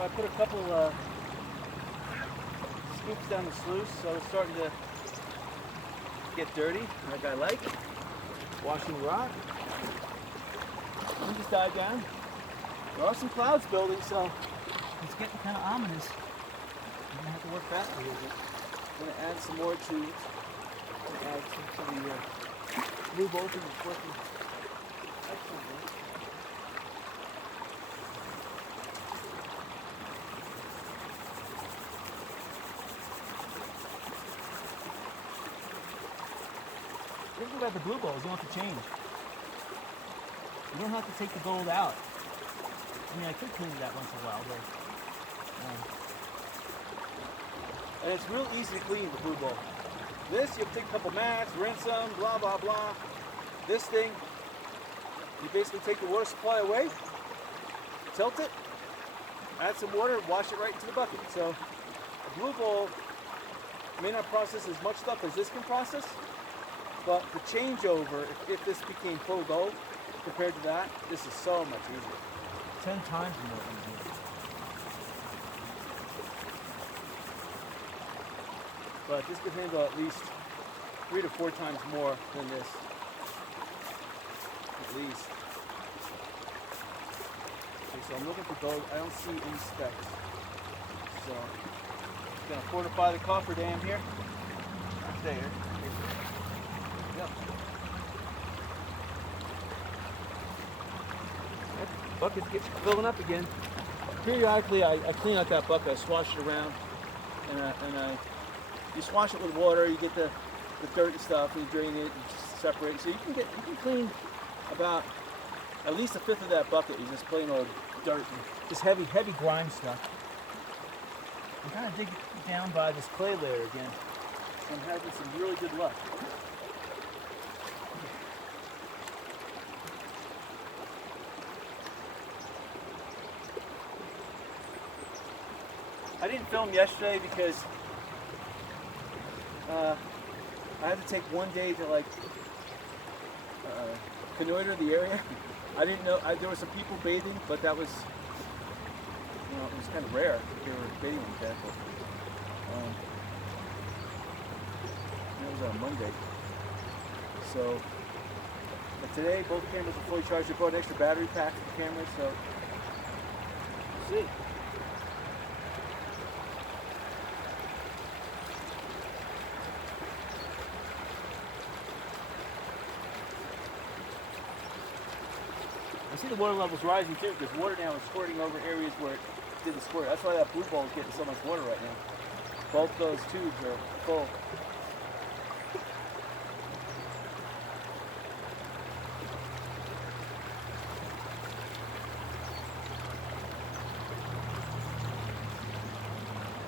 So I put a couple scoops down the sluice, so it's starting to get dirty, like I like. Washing rock. And just dive down. There are some clouds building, so it's getting kind of ominous. I'm gonna have to work fast a little bit. I'm gonna add some more to it. I'm gonna add some to the blue bolting that's working excellently. The thing about the blue bowls, you don't have to change. You don't have to take the gold out. I mean, I could clean that once in a while, but and it's real easy to clean the blue bowl. This, you have to take a couple mats, rinse them, blah, blah, blah. This thing, you basically take the water supply away, tilt it, add some water, wash it right into the bucket. So a blue bowl may not process as much stuff as this can process, but the changeover, if this became full gold compared to that, this is so much easier. 10 times more easier. But this could handle at least 3 to 4 times more than this. At least. Okay, so I'm looking for gold. I don't see any specks. So I'm gonna fortify the coffer dam here. Right there. Yep. That bucket's filling up again. Periodically, I clean out that bucket. I swash it around, and you swash it with water. You get the dirt and stuff, and you drain it, and separate it. So you can clean about at least a fifth of that bucket is just plain old dirt, and just heavy grime stuff. I'm kind of digging down by this clay layer again. So I'm having some really good luck. I didn't film yesterday because I had to take one day to canoider the area. I didn't know there were some people bathing, but that was, it was kind of rare if they were bathing like that. But, that was on Monday. So, but today both cameras are fully charged. I brought an extra battery pack for the camera, so we'll see. I see the water levels rising too, because water now is squirting over areas where it didn't squirt. That's why that blue bowl is getting so much water right now. Both those tubes are full.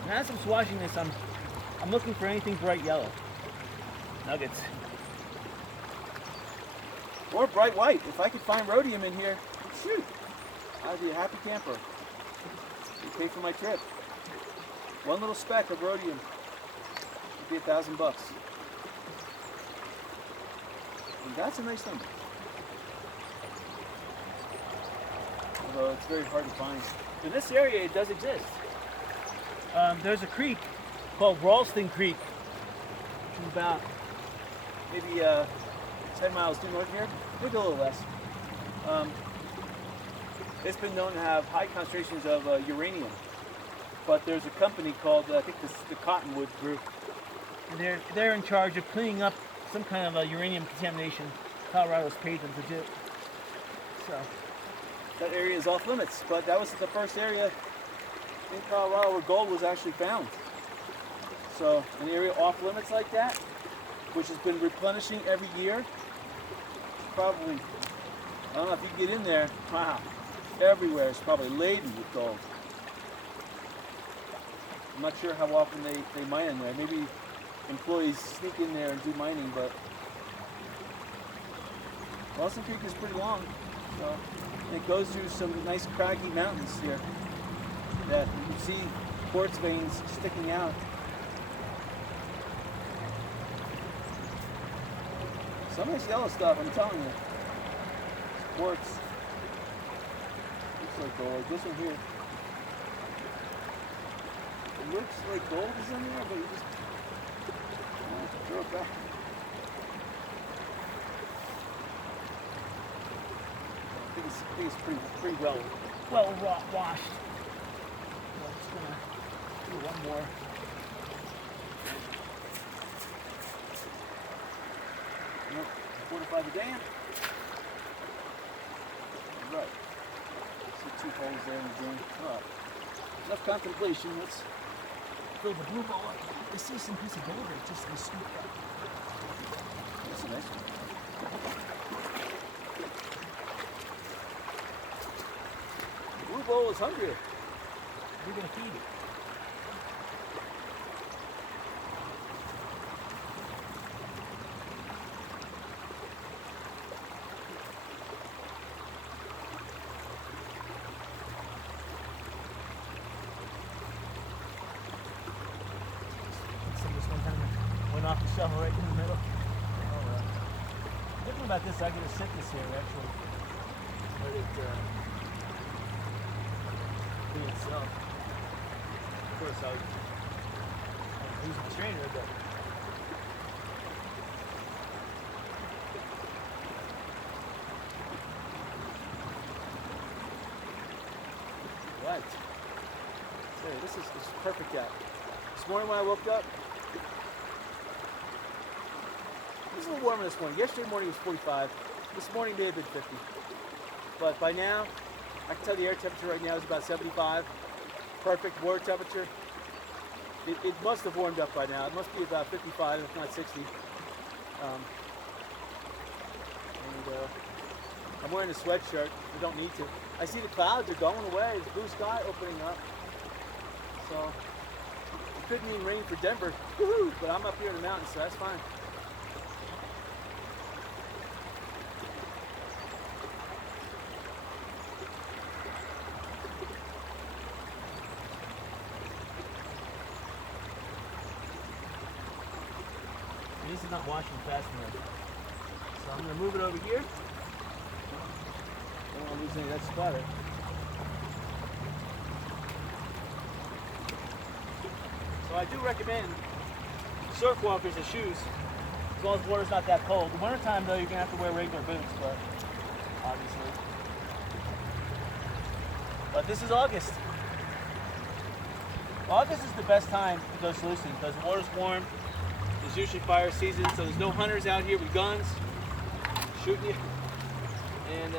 And as I'm swashing this, I'm looking for anything bright yellow. Nuggets. Or bright white. If I could find rhodium in here, shoot, I'd be a happy camper. It'd pay for my trip. One little speck of rhodium would be $1,000. And that's a nice number. Although it's very hard to find. In this area, it does exist. There's a creek called Ralston Creek, which is about maybe 10 miles due north here, maybe a little less. It's been known to have high concentrations of uranium, but there's a company called, I think the Cottonwood Group, and they're in charge of cleaning up some kind of uranium contamination Colorado's paid them to do. So that area is off limits, but that was the first area in Colorado where gold was actually found. So an area off limits like that, which has been replenishing every year, probably, I don't know if you can get in there, wow, everywhere is probably laden with gold. I'm not sure how often they mine in there. Maybe employees sneak in there and do mining, but Ralston Creek is pretty long, so it goes through some nice craggy mountains here that you can see quartz veins sticking out. Some of this yellow stuff, I'm telling you, it's quartz. Looks like gold. This one here. looks like gold is in there, but you just throw it back. I think it's pretty well washed. So I'm just gonna do one more. Fortify the dam. Right. See 2 holes there in the dam. Alright. Enough contemplation. Let's fill the blue bowl up. I see some piece of gold there just to scoop up. That's a nice one. The blue bowl is hungrier. We're gonna feed it. Off the shovel right in the middle. Oh well. The good thing about this, I get to sit this here actually. Let it be itself. Of course, I'll use my strainer, but right. So this is perfect out. This morning when I woke up, it was a little warmer this morning. Yesterday morning was 45. This morning may have been 50. But by now, I can tell the air temperature right now is about 75. Perfect water temperature. It must have warmed up by now. It must be about 55, if not 60. I'm wearing a sweatshirt. I don't need to. I see the clouds are going away. There's blue sky opening up. So it could mean rain for Denver. Woohoo! But I'm up here in the mountains, so that's fine. This is not washing fast enough. So I'm going to move it over here. Don't want to lose any of that splatter. So I do recommend surf walkers as shoes, as long as the water's not that cold. In the wintertime though, you're going to have to wear regular boots, but obviously. But this is August. August is the best time to go sluicing because the water's warm. There's usually fire season, so there's no hunters out here with guns shooting you. And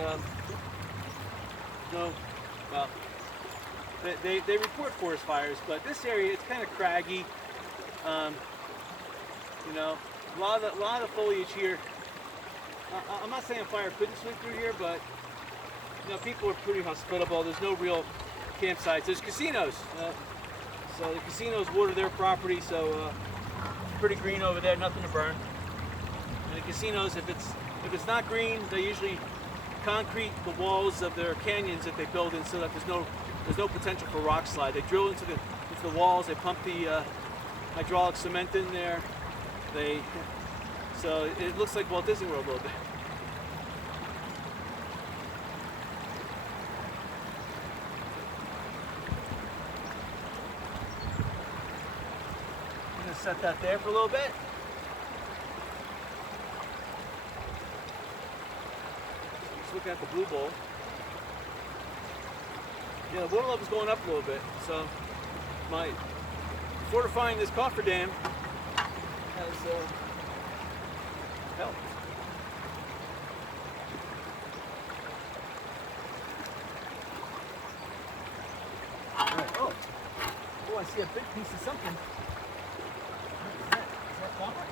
no, well, they report forest fires, but this area it's kind of craggy. You know, a lot of the foliage here. I'm not saying fire couldn't sweep through here, but you know, people are pretty hospitable. There's no real campsites. There's casinos, so the casinos water their property, so. Pretty green over there, nothing to burn. And the casinos, if it's not green, they usually concrete the walls of their canyons that they build in so that there's no potential for rock slide. They drill into the walls, they pump the hydraulic cement in there. So it looks like Walt Disney World a little bit. Set that there for a little bit. Let's look at the blue bowl. Yeah, the water level is going up a little bit, so my fortifying this coffer dam has helped. Right. Oh, I see a big piece of something. Copper?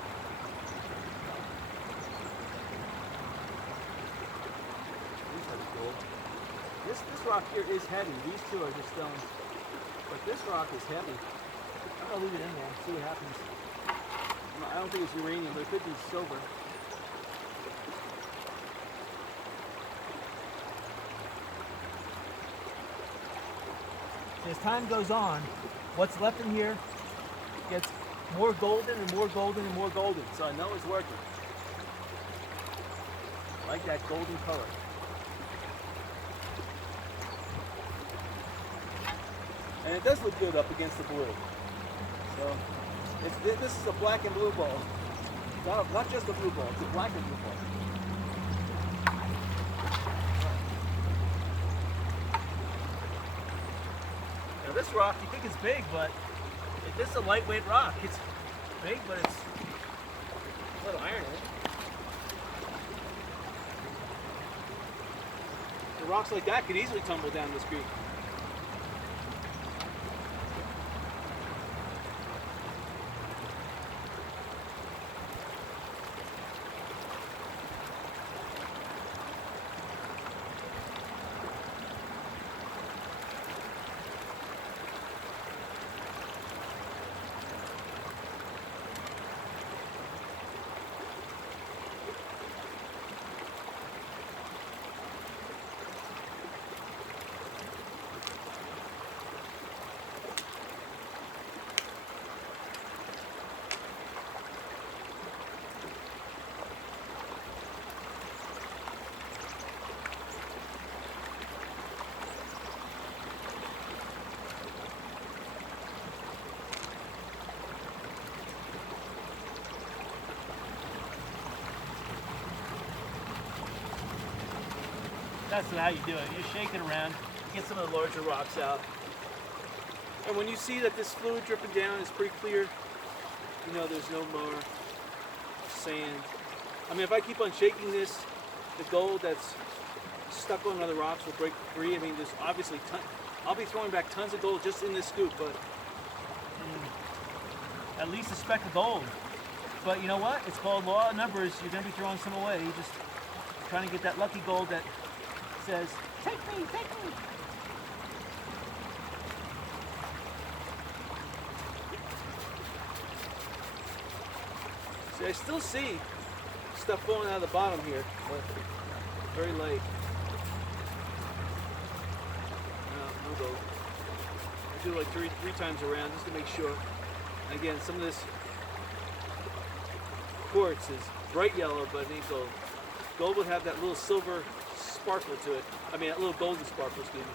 This rock here is heavy. These two are just stones. But this rock is heavy. I'm going to leave it in there and see what happens. I don't think it's uranium, but it could be silver. As time goes on, what's left in here gets more golden and more golden and more golden. So I know it's working. I like that golden color. And it does look good up against the blue. So this is a black and blue ball. Not just a blue ball, it's a black and blue ball. Now this rock, you think it's big, but this is a lightweight rock. It's big, but it's a little iron in it. The rocks like that could easily tumble down this creek. That's how you do it. You shake it around, get some of the larger rocks out. And when you see that this fluid dripping down is pretty clear, you know there's no more sand. I mean, if I keep on shaking this, the gold that's stuck on other rocks will break free. I mean, there's obviously I'll be throwing back tons of gold just in this scoop, but at least a speck of gold. But you know what? It's called law of numbers. You're going to be throwing some away. You're just trying to get that lucky gold that says, take me, take me. See, I still see stuff falling out of the bottom here, but very light. No gold. I do like three times around just to make sure. And again, some of this quartz is bright yellow, but it ain't gold. Gold would have that little silver sparkle to it. I mean, that little golden sparkle, excuse me.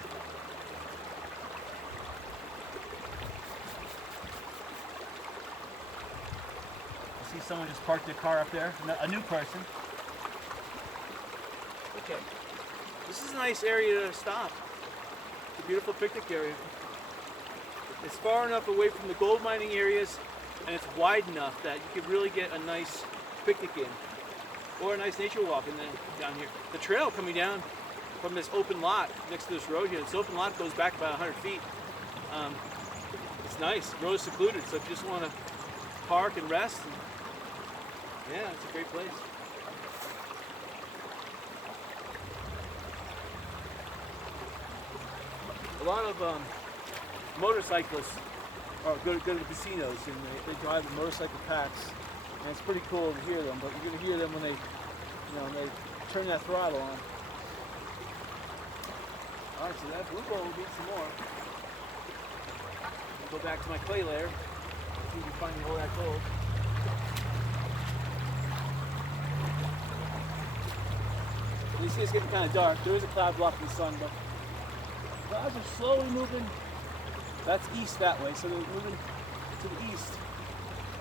I see someone just parked their car up there, a new person. Okay, this is a nice area to stop. It's a beautiful picnic area. It's far enough away from the gold mining areas, and it's wide enough that you could really get a nice picnic in. Or a nice nature walk in down here. The trail coming down from this open lot next to this road here, this open lot goes back about 100 feet. It's nice, the road is secluded, so if you just want to park and rest, yeah, it's a great place. A lot of motorcyclists go to the casinos and they drive the motorcycle packs. And it's pretty cool to hear them, but you're going to hear them when they, they turn that throttle on. All right, so that blue bowl will need some more. I'll go back to my clay layer. See if we can find all that gold. You see it's getting kind of dark. There is a cloud blocking the sun, but clouds are slowly moving. That's east that way, so they're moving to the east.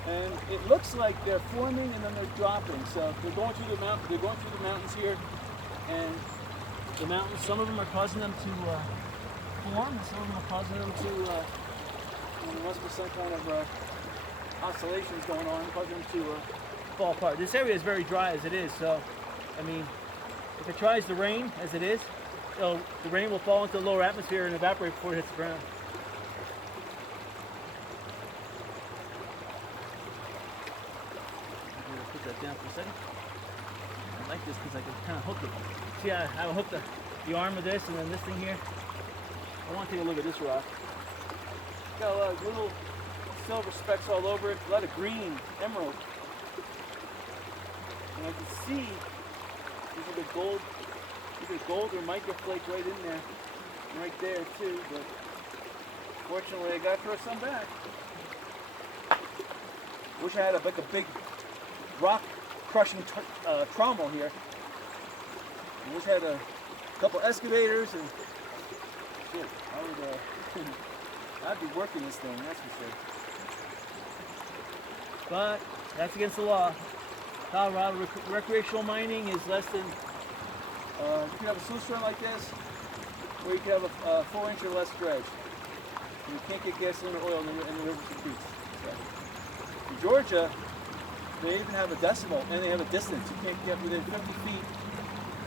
And it looks like they're forming and then they're dropping. So they're going through the mountain. They're going through the mountains here, and the mountains. Some of them are causing them to form, and some of them are causing them to. There must be some kind of oscillations going on, causing them to fall apart. This area is very dry as it is. So, I mean, if it tries to rain as it is, the rain will fall into the lower atmosphere and evaporate before it hits the ground. That down for a second. I like this because I can kind of hook it. See, I hook the arm of this and then this thing here. I want to take a look at this rock. Got a lot of little silver specks all over it, a lot of green, emerald. And I can see there's like a gold, either gold or microflake right in there, and right there too. But fortunately, I got to throw some back. Wish I had like a big rock crushing trommel here. I wish I had a couple excavators and shit. I'd be working this thing, that's for sure. but that's against the law. Colorado recreational mining is less than, you can have a sluice run like this, or you can have a full inch or less dredge. And you can't get gasoline or oil in the rivers and creeks. So, in Georgia, they even have a decimal and they have a distance. You can't get within 50 feet,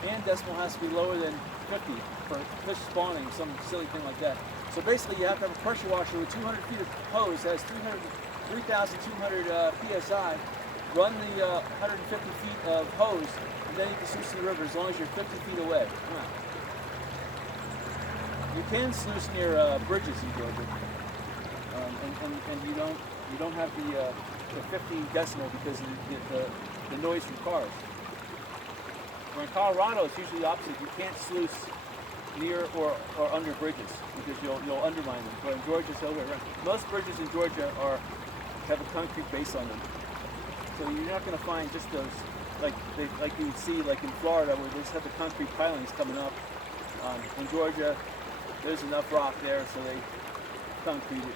and decimal has to be lower than 50 for fish spawning, some silly thing like that. So basically you have to have a pressure washer with 200 feet of hose that has 3,200 PSI, run the 150 feet of hose, and then you can sluice in the river as long as you're 50 feet away. You can sluice near bridges in Georgia, and you don't have the 50 decimal because of the noise from cars. Where in Colorado, it's usually the opposite. You can't sluice near or under bridges because you'll undermine them. But in Georgia, it's the other way around. Most bridges in Georgia have a concrete base on them, so you're not going to find just those like you would see like in Florida where they just have the concrete pilings coming up. In Georgia, there's enough rock there, so they concrete it.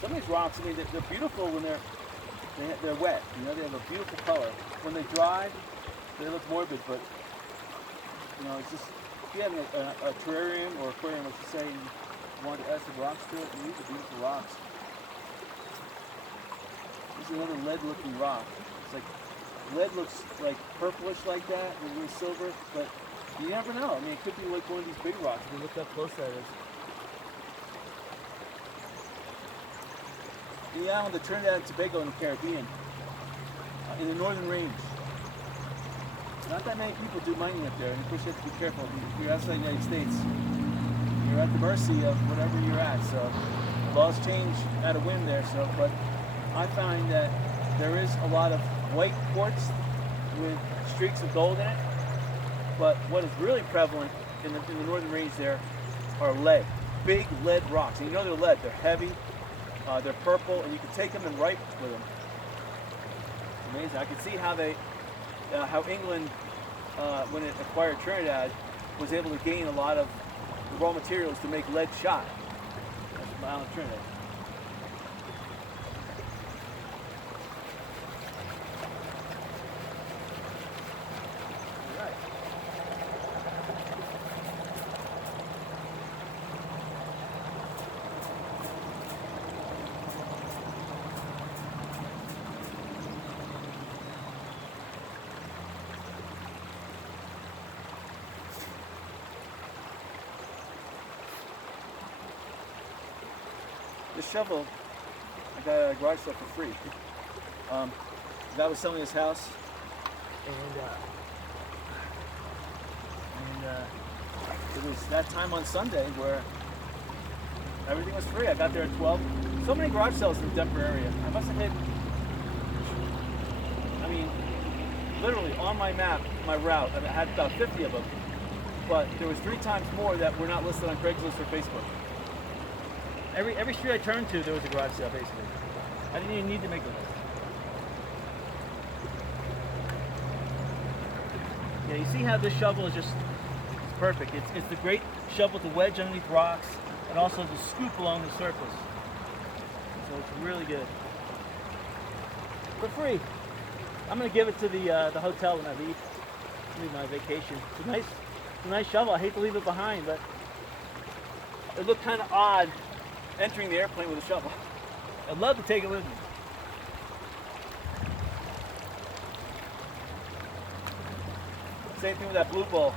Some of these rocks, I mean, they're beautiful when they're wet. You know, they have a beautiful color. When they dry, they look morbid. But you know, it's just if you have a terrarium or aquarium, I should say, and you want to add some rocks to it, these are beautiful rocks. This is another lead-looking rock. It's like lead looks like purplish like that, with a little silver, but you never know. I mean, it could be like one of these big rocks. If you look how close that is. The island of Trinidad and Tobago in the Caribbean, in the northern range. Not that many people do mining up there, and of course you have to be careful. If you're outside the United States, you're at the mercy of whatever you're at. So laws change at a whim there. So, but I find that there is a lot of white quartz with streaks of gold in it. But what is really prevalent in the northern range there are lead, big lead rocks. And you know they're lead. They're heavy. They're purple, and you can take them and write with them. It's amazing. I can see how England, when it acquired Trinidad, was able to gain a lot of the raw materials to make lead shot. That's the island of Trinidad. This shovel, I got at a garage sale for free. The guy was selling his house, and it was that time on Sunday where everything was free. I got there at 12. So many garage sales in the Denver area. I must have hit, I mean, literally on my map, my route, I had about 50 of them, but there was 3 times more that were not listed on Craigslist or Facebook. Every street I turned to, there was a garage sale, basically. I didn't even need to make a list. Yeah, you see how this shovel is just perfect. It's the great shovel to wedge underneath rocks and also to scoop along the surface. So it's really good. For free. I'm going to give it to the hotel when I leave my vacation. It's a nice shovel. I hate to leave it behind, but it looked kind of odd entering the airplane with a shovel. I'd love to take it with me. Same thing with that blue bowl.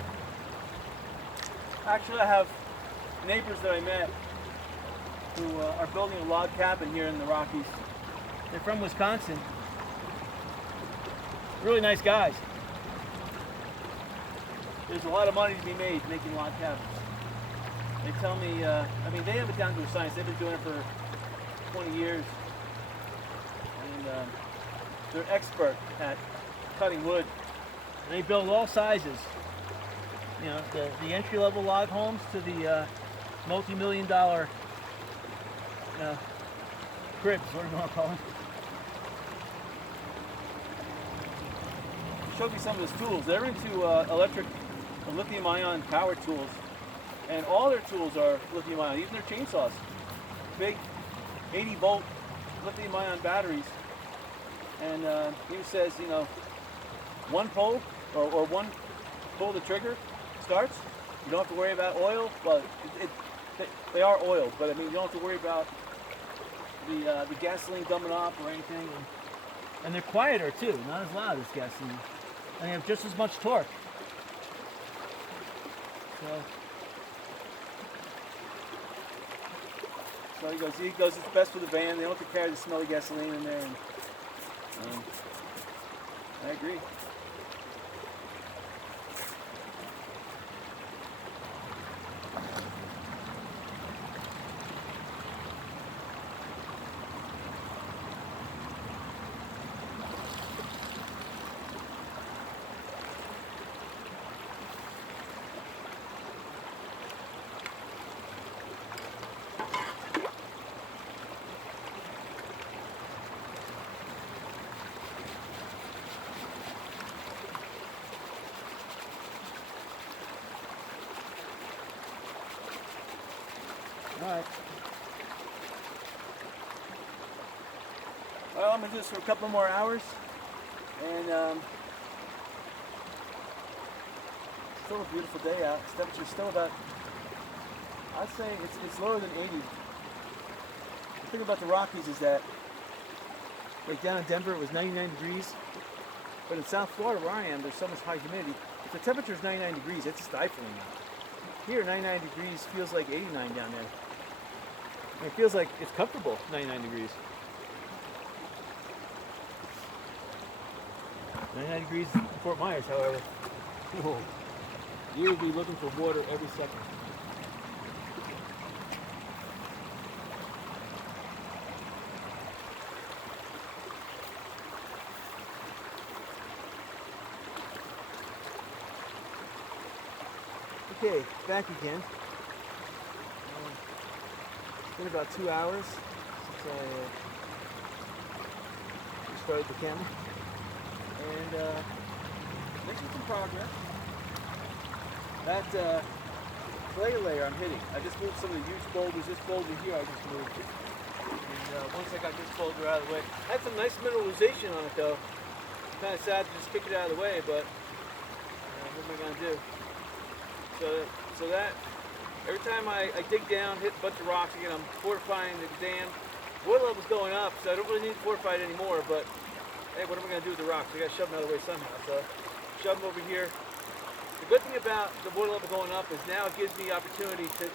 Actually, I have neighbors that I met who are building a log cabin here in the Rockies. They're from Wisconsin. Really nice guys. There's a lot of money to be made making log cabins. They tell me, I mean, they have it down to a science. They've been doing it for 20 years. And they're expert at cutting wood. They build all sizes. You know, the entry-level log homes to the multi-million-dollar cribs, what do you want to call them? Showed me some of his tools. They're into electric lithium-ion power tools, and all their tools are lithium-ion, even their chainsaws. Big 80-volt lithium-ion batteries. And he says, you know, one pull or one pull the trigger starts. You don't have to worry about oil. Well, they are oiled, but I mean, you don't have to worry about the gasoline coming off or anything. And they're quieter too, not as loud as gasoline. And they have just as much torque. So he goes, it's best for the van. They don't have to carry the smelly gasoline in there. And I agree. Alright. Well, I'm going to do this for a couple more hours. And still a beautiful day out. The temperature's still about, I'd say it's lower than 80. The thing about the Rockies is that, like down in Denver, it was 99 degrees. But in South Florida, where I am, there's so much high humidity. If the temperature is 99 degrees, it's stifling now. Here, 99 degrees feels like 89 down there. It feels like it's comfortable, 99 degrees. 99 degrees in Fort Myers, however. You'll be looking for water every second. Okay, back again. It's been about 2 hours since I started the camera, and making some progress. That clay layer I'm hitting, I just moved some of the huge boulders. This boulder here I just moved. And once I got this boulder out of the way, had some nice mineralization on it though. Kind of sad to just kick it out of the way, but what am I going to do? So that, every time I dig down, hit a bunch of rocks again, I'm fortifying the dam. Water level's going up, so I don't really need to fortify it anymore, but hey, what am I going to do with the rocks? I got to shove them out of the way somehow, so shove them over here. The good thing about the water level going up is now it gives me opportunity to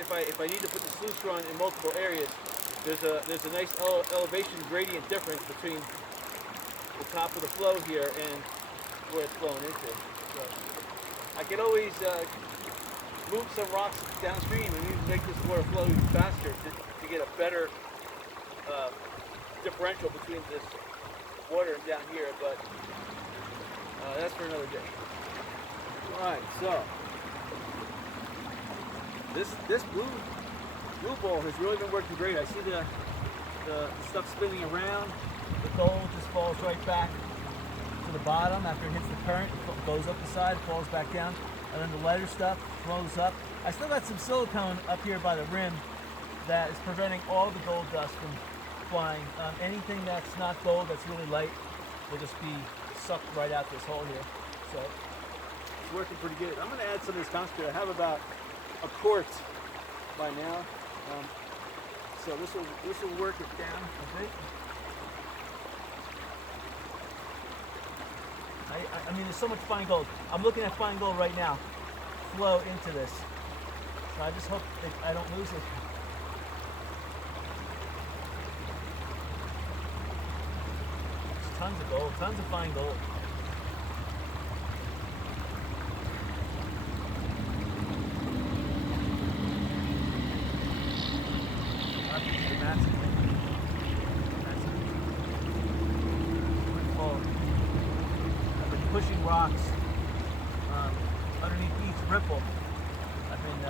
if I need to put the sluice run in multiple areas, there's a nice elevation gradient difference between the top of the flow here and where it's flowing into. So I can always move some rocks downstream and even make this water flow even faster to get a better differential between this water and down here, but that's for another day. Alright, so this blue bowl has really been working great. I see the stuff spinning around. The gold just falls right back to the bottom after it hits the current. It goes up the side, falls back down, and then the lighter stuff flows up. I still got some silicone up here by the rim that is preventing all the gold dust from flying. Anything that's not gold, that's really light, will just be sucked right out this hole here. So it's working pretty good. I'm going to add some of this concentrate. I have about a quart by now, so this will work it down a bit. I mean, there's so much fine gold. I'm looking at fine gold right now flow into this. So I just hope that I don't lose it. There's tons of gold, tons of fine gold. Pushing rocks underneath each ripple. I've been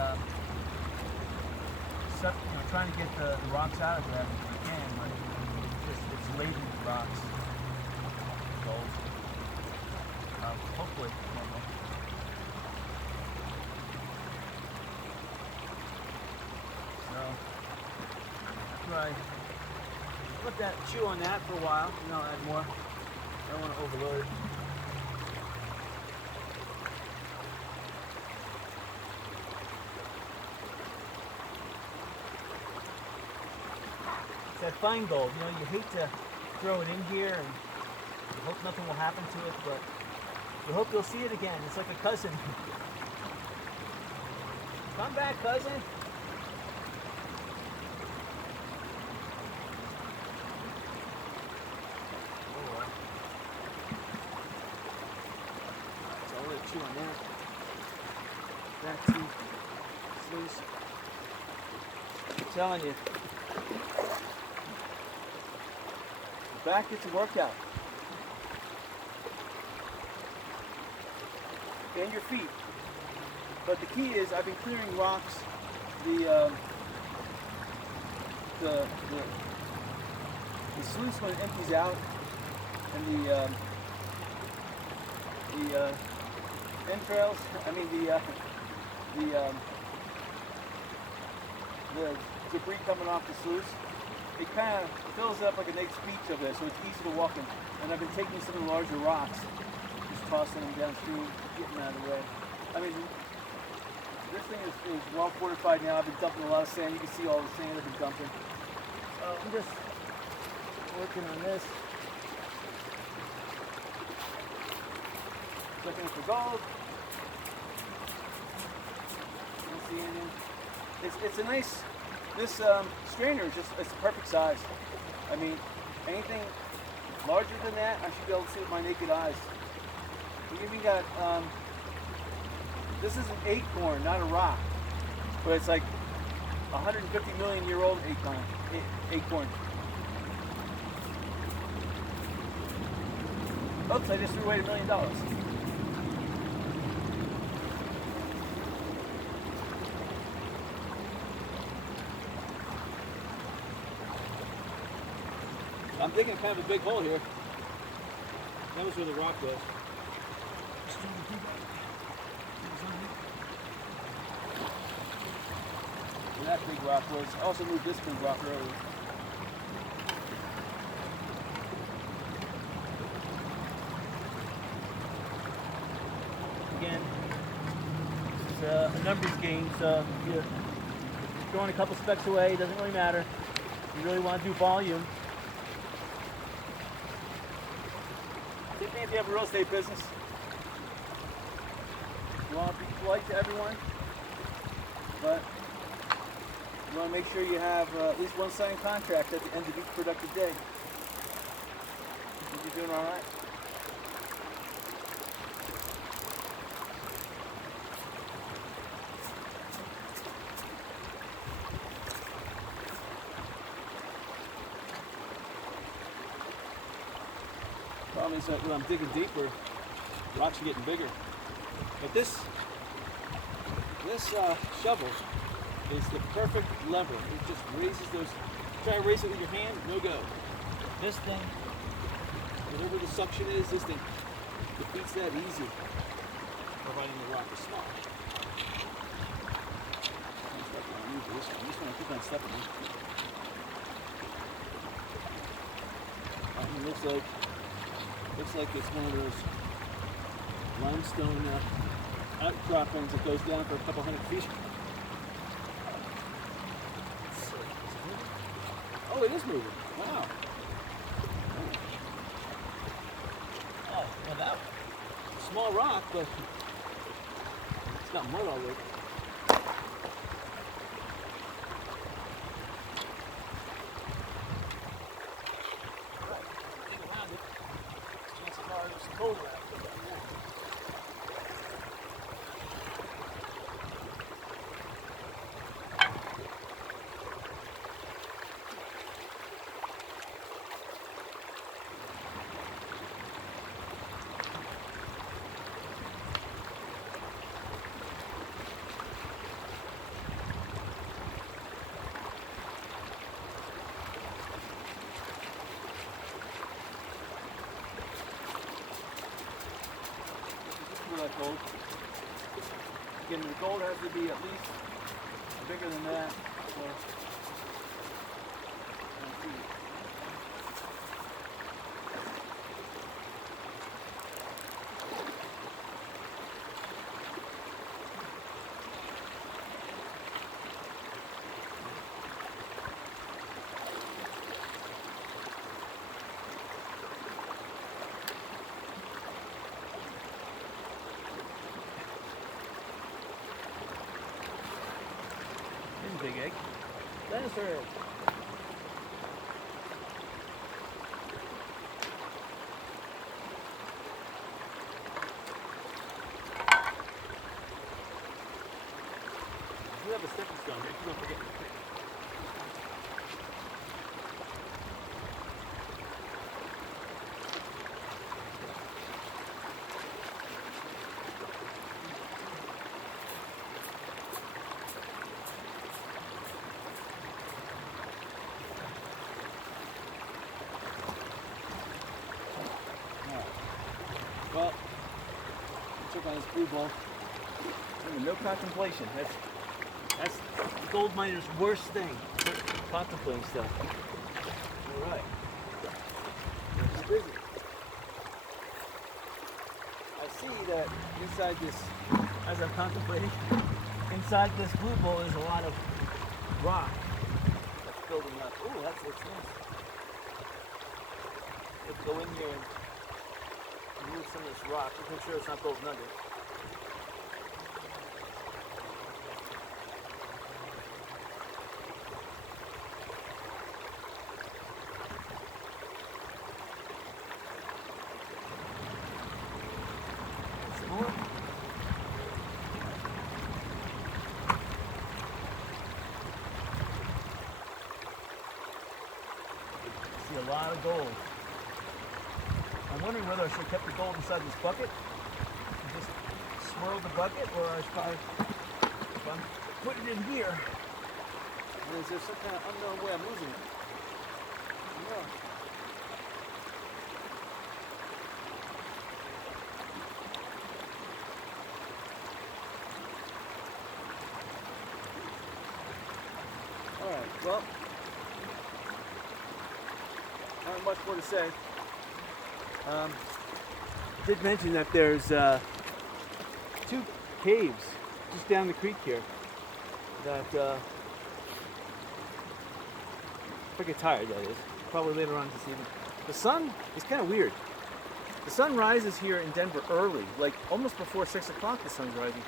stuff, trying to get the rocks out of there if we can, but it's laden with rocks. Gold. Hopefully. So, right. Let that chew on that for a while, and I'll add more. I don't want to overload it. It's that fine gold, you hate to throw it in here and hope nothing will happen to it, but you hope you'll see it again. It's like a cousin. Come back, cousin. On that too, sluice. I'm telling you, the back gets a workout, and your feet. But the key is, I've been clearing rocks. The sluice when it empties out, and the entrails, the debris coming off the sluice, it kind of fills up like a nice beach up there, so it's easy to walk in. And I've been taking some of the larger rocks, just tossing them downstream, getting out of the way. This thing is well fortified now. I've been dumping a lot of sand. You can see all the sand I've been dumping. So I'm just working on this. Looking for gold. Don't see anything. It's a nice. This strainer is it's a perfect size. Anything larger than that, I should be able to see with my naked eyes. We even got. This is an acorn, not a rock, but it's like 150 million year old acorn. Oops! I just threw away $1 million. I'm digging kind of a big hole here. That was where the rock was. Where that big rock was. I also moved this big rock earlier. Again, it's a numbers game, so if you're throwing a couple specks away, it doesn't really matter. You really want to do volume. Same thing if you have a real estate business. You want to be polite to everyone, but you want to make sure you have at least one signed contract at the end of each productive day. You're doing all right. Problem is that when I'm digging deeper, rocks are getting bigger. But this shovel is the perfect lever. It just raises those. Try to raise it with your hand, no go. This thing, whatever the suction is, this thing defeats that easy, providing the rock is small. This one I keep on stepping on. Looks like it's one of those limestone outcroppings that goes down for a couple hundred feet. Oh, it is moving. Wow. Oh, well that small rock, but it's got mud all over it. Cold around it. that gold. Again, the gold has to be at least bigger than that. So, let's see. Big egg. Dinosaur egg. You have a stepping stone here, don't forget. Well, check on this blue ball. No contemplation. That's the gold miner's worst thing. Contemplating stuff. All right. It's busy. I see that inside this, as I'm contemplating, inside this blue bowl is a lot of rock that's building up. Ooh, that looks nice. Let's go in here and remove some of this rock. Just make sure it's not gold nugget. Some more. See a lot of gold. I'm wondering whether I should have kept the gold inside this bucket and just swirled the bucket, or if I'm putting it in here, and is there some kind of unknown way I'm losing it? No. Alright, well, not much more to say. Did mention that there's 2 caves just down the creek here that if I get tired, that is, probably later on this evening. The sun is kind of weird. The sun rises here in Denver early, like almost before 6 o'clock the sun's rising,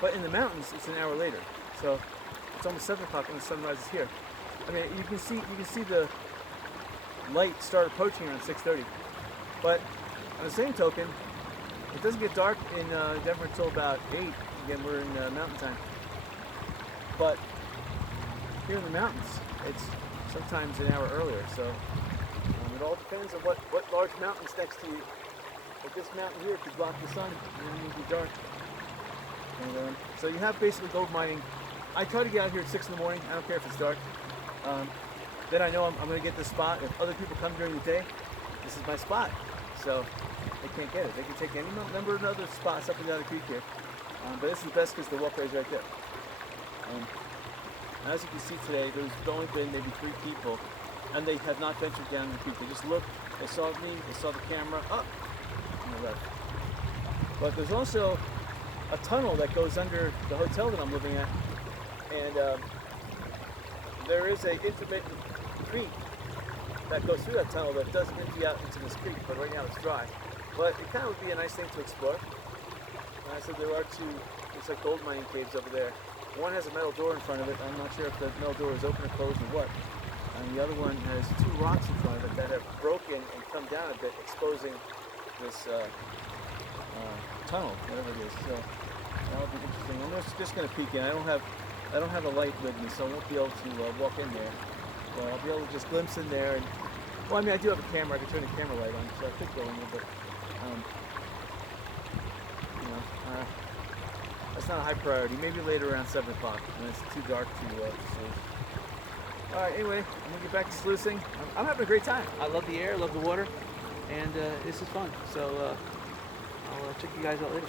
but in the mountains it's an hour later, so it's almost 7 o'clock when the sun rises here. I mean, you can see the light start approaching around 6:30, but on the same token, it doesn't get dark in Denver until about 8. Again, we're in mountain time. But here in the mountains, it's sometimes an hour earlier. So it all depends on what large mountain's next to you. Like this mountain here could block the sun and then it would be dark. And, so you have basically gold mining. I try to get out here at 6 in the morning. I don't care if it's dark. Then I know I'm going to get this spot. If other people come during the day, this is my spot. So they can't get it. They can take any number of other spots up and down the creek here. But this is the best because the walkway is right there. As you can see today, there's only been maybe 3 people, and they have not ventured down the creek. They just looked, they saw me, they saw the camera, up, and they left. But there's also a tunnel that goes under the hotel that I'm living at, and there is an intermittent creek that goes through that tunnel that does empty out into this creek, but right now it's dry. But it kind of would be a nice thing to explore. And I said there are 2, looks like gold mining caves over there. One has a metal door in front of it. I'm not sure if the metal door is open or closed or what. And the other one has 2 rocks in front of it that have broken and come down a bit, exposing this tunnel, whatever it is. So that'll be interesting. I'm just going to peek in. I don't have a light with me, so I won't be able to walk in there. Well, I'll be able to just glimpse in there, and well, I mean, I do have a camera. I can turn the camera light on, so I could go in there, but that's not a high priority. Maybe later around 7 o'clock when it's too dark to sluice. All right, anyway, I'm gonna get back to sluicing. I'm having a great time. I love the air, love the water, and this is fun. So I'll check you guys out later.